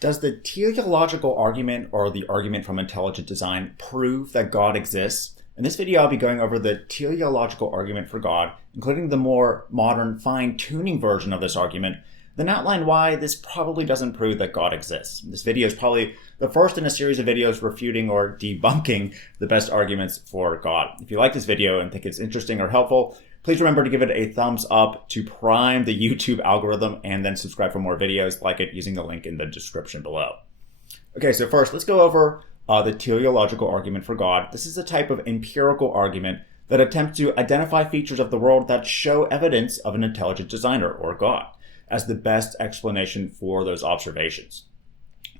Does the teleological argument, or the argument from intelligent design, prove that God exists? In this video, I'll be going over the teleological argument for God, including the more modern fine-tuning version of this argument, then outline why this probably doesn't prove that God exists. This video is probably the first in a series of videos refuting or debunking the best arguments for God. If you like this video and think it's interesting or helpful, please remember to give it a thumbs up to prime the YouTube algorithm, and then subscribe for more videos like it using the link in the description below. Okay, so first, let's go over the teleological argument for God. This is a type of empirical argument that attempts to identify features of the world that show evidence of an intelligent designer, or God, as the best explanation for those observations.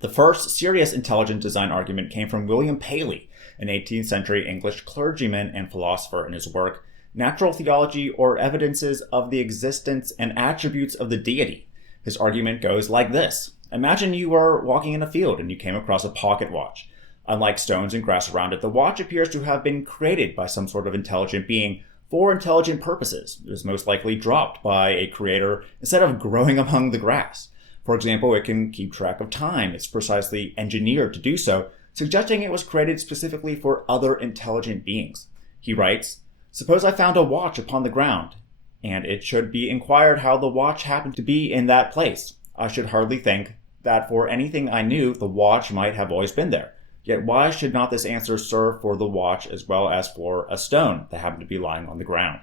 The first serious intelligent design argument came from William Paley, an 18th century English clergyman and philosopher, in his work Natural Theology, or Evidences of the Existence and Attributes of the Deity. His argument goes like this. Imagine you were walking in a field and you came across a pocket watch. Unlike stones and grass around it, the watch appears to have been created by some sort of intelligent being for intelligent purposes. It was most likely dropped by a creator instead of growing among the grass. For example, it can keep track of time. It's precisely engineered to do so, suggesting it was created specifically for other intelligent beings. He writes, "Suppose I found a watch upon the ground, and it should be inquired how the watch happened to be in that place. I should hardly think that for anything I knew, the watch might have always been there. Yet why should not this answer serve for the watch as well as for a stone that happened to be lying on the ground?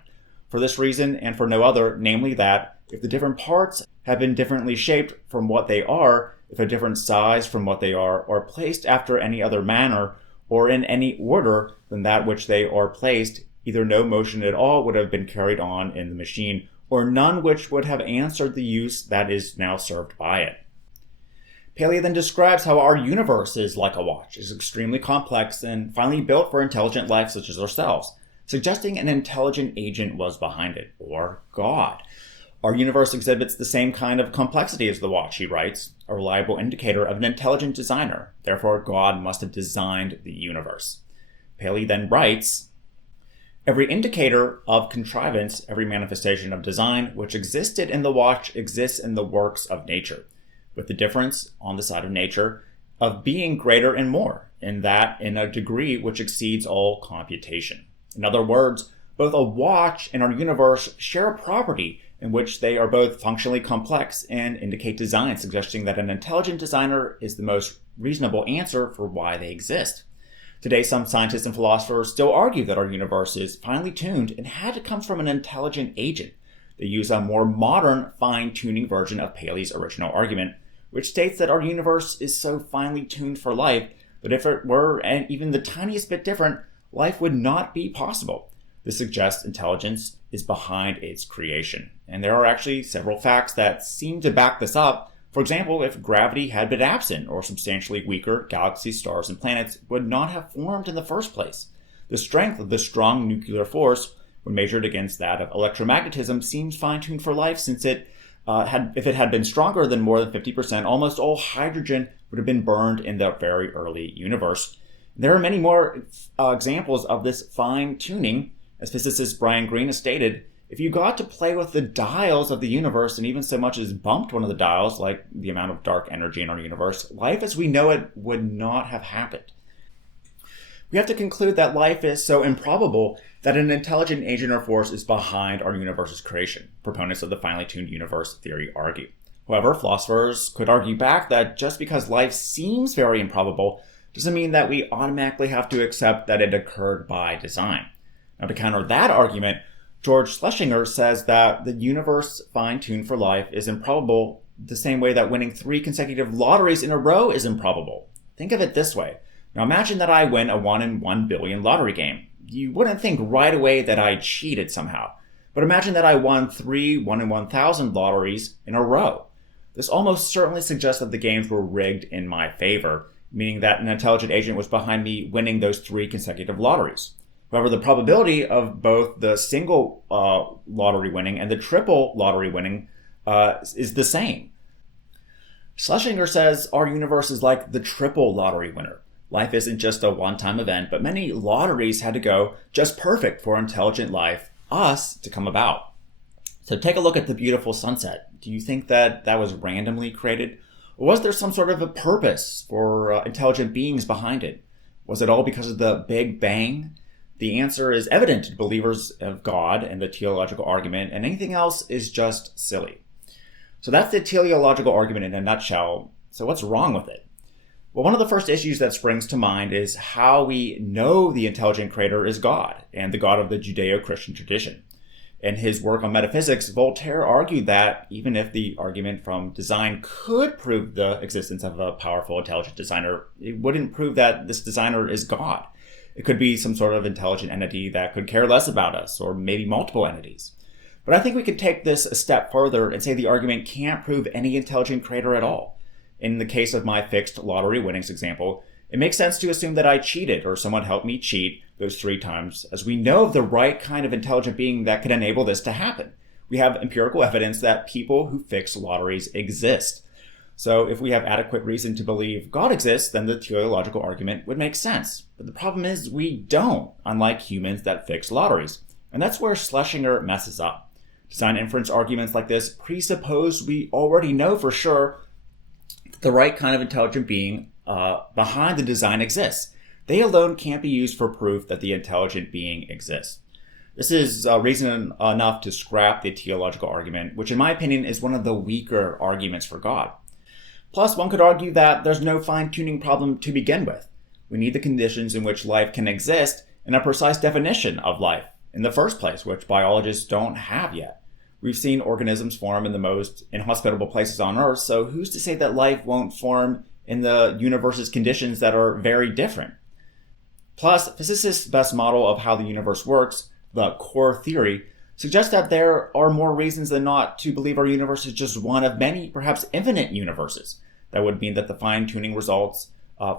For this reason and for no other, namely that if the different parts have been differently shaped from what they are, if a different size from what they are, or placed after any other manner, or in any order than that which they are placed, either no motion at all would have been carried on in the machine, or none which would have answered the use that is now served by it." Paley then describes how our universe is like a watch, is extremely complex and finally built for intelligent life such as ourselves, suggesting an intelligent agent was behind it, or God. Our universe exhibits the same kind of complexity as the watch, he writes, a reliable indicator of an intelligent designer. Therefore, God must have designed the universe. Paley then writes, "Every indicator of contrivance, every manifestation of design which existed in the watch exists in the works of nature, with the difference, on the side of nature, of being greater and more, in that in a degree which exceeds all computation." In other words, both a watch and our universe share a property in which they are both functionally complex and indicate design, suggesting that an intelligent designer is the most reasonable answer for why they exist. Today, some scientists and philosophers still argue that our universe is finely tuned and had to come from an intelligent agent. They use a more modern, fine-tuning version of Paley's original argument, which states that our universe is so finely tuned for life that if it were even the tiniest bit different, life would not be possible. This suggests intelligence is behind its creation. And there are actually several facts that seem to back this up. For example, if gravity had been absent or substantially weaker, galaxies, stars, and planets would not have formed in the first place. The strength of the strong nuclear force, when measured against that of electromagnetism, seems fine-tuned for life, since if it had been stronger than more than 50%, almost all hydrogen would have been burned in the very early universe. There are many more examples of this fine-tuning. As physicist Brian Greene has stated, if you got to play with the dials of the universe and even so much as bumped one of the dials, like the amount of dark energy in our universe, life as we know it would not have happened. We have to conclude that life is so improbable that an intelligent agent or force is behind our universe's creation. Proponents of the finely tuned universe theory argue. However, philosophers could argue back that just because life seems very improbable doesn't mean that we automatically have to accept that it occurred by design. Now, to counter that argument, George Schlesinger says that the universe fine-tuned for life is improbable the same way that winning 3 consecutive lotteries in a row is improbable. Think of it this way. Now imagine that I win a 1 in 1 billion lottery game. You wouldn't think right away that I cheated somehow. But imagine that I won 3 1 in 1,000 lotteries in a row. This almost certainly suggests that the games were rigged in my favor, meaning that an intelligent agent was behind me winning those 3 consecutive lotteries. However, the probability of both the single lottery winning and the triple lottery winning is the same. Schlesinger says our universe is like the triple lottery winner. Life isn't just a one-time event, but many lotteries had to go just perfect for intelligent life, us, to come about. So take a look at the beautiful sunset. Do you think that that was randomly created? Or was there some sort of a purpose for intelligent beings behind it? Was it all because of the Big Bang? The answer is evident to believers of God and the teleological argument, and anything else is just silly. So that's the teleological argument in a nutshell. So what's wrong with it? Well, one of the first issues that springs to mind is how we know the intelligent creator is God, and the God of the Judeo-Christian tradition. In his work on metaphysics, Voltaire argued that even if the argument from design could prove the existence of a powerful, intelligent designer, it wouldn't prove that this designer is God. It could be some sort of intelligent entity that could care less about us, or maybe multiple entities. But I think we could take this a step further and say the argument can't prove any intelligent creator at all. In the case of my fixed lottery winnings example, it makes sense to assume that I cheated or someone helped me cheat those 3 times, as we know of the right kind of intelligent being that could enable this to happen. We have empirical evidence that people who fix lotteries exist. So if we have adequate reason to believe God exists, then the teleological argument would make sense. But the problem is we don't, unlike humans that fix lotteries. And that's where Schlesinger messes up. Design inference arguments like this presuppose we already know for sure the right kind of intelligent being behind the design exists. They alone can't be used for proof that the intelligent being exists. This is reason enough to scrap the teleological argument, which in my opinion is one of the weaker arguments for God. Plus, one could argue that there's no fine-tuning problem to begin with. We need the conditions in which life can exist and a precise definition of life in the first place, which biologists don't have yet. We've seen organisms form in the most inhospitable places on Earth, so who's to say that life won't form in the universe's conditions that are very different? Plus, physicists' best model of how the universe works, the core theory, suggests that there are more reasons than not to believe our universe is just one of many, perhaps infinite universes. That would mean that the fine-tuning results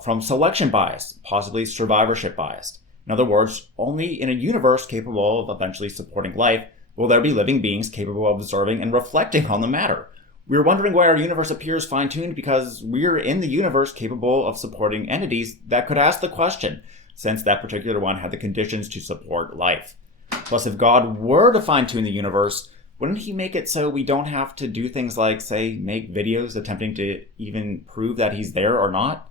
from selection bias, possibly survivorship bias. In other words, only in a universe capable of eventually supporting life will there be living beings capable of observing and reflecting on the matter. We're wondering why our universe appears fine-tuned because we're in the universe capable of supporting entities that could ask the question, since that particular one had the conditions to support life. Plus, if God were to fine-tune the universe, wouldn't he make it so we don't have to do things like, say, make videos attempting to even prove that he's there or not?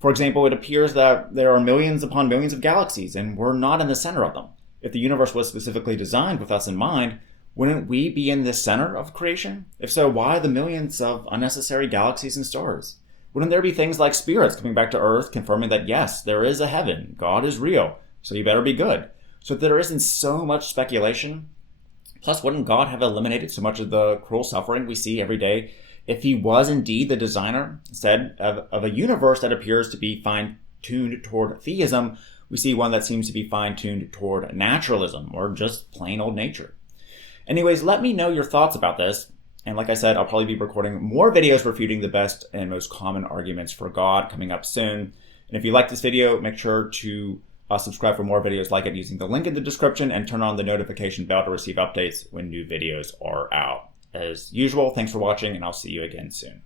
For example, it appears that there are millions upon millions of galaxies, and we're not in the center of them. If the universe was specifically designed with us in mind, wouldn't we be in the center of creation? If so, why the millions of unnecessary galaxies and stars? Wouldn't there be things like spirits coming back to Earth confirming that yes, there is a heaven, God is real, so you better be good? So if there isn't so much speculation, plus wouldn't God have eliminated so much of the cruel suffering we see every day if he was indeed the designer? Instead of a universe that appears to be fine-tuned toward theism, we see one that seems to be fine-tuned toward naturalism, or just plain old nature. Anyways, let me know your thoughts about this. And like I said, I'll probably be recording more videos refuting the best and most common arguments for God coming up soon. And if you like this video, make sure to subscribe for more videos like it using the link in the description and turn on the notification bell to receive updates when new videos are out. As usual, thanks for watching, and I'll see you again soon.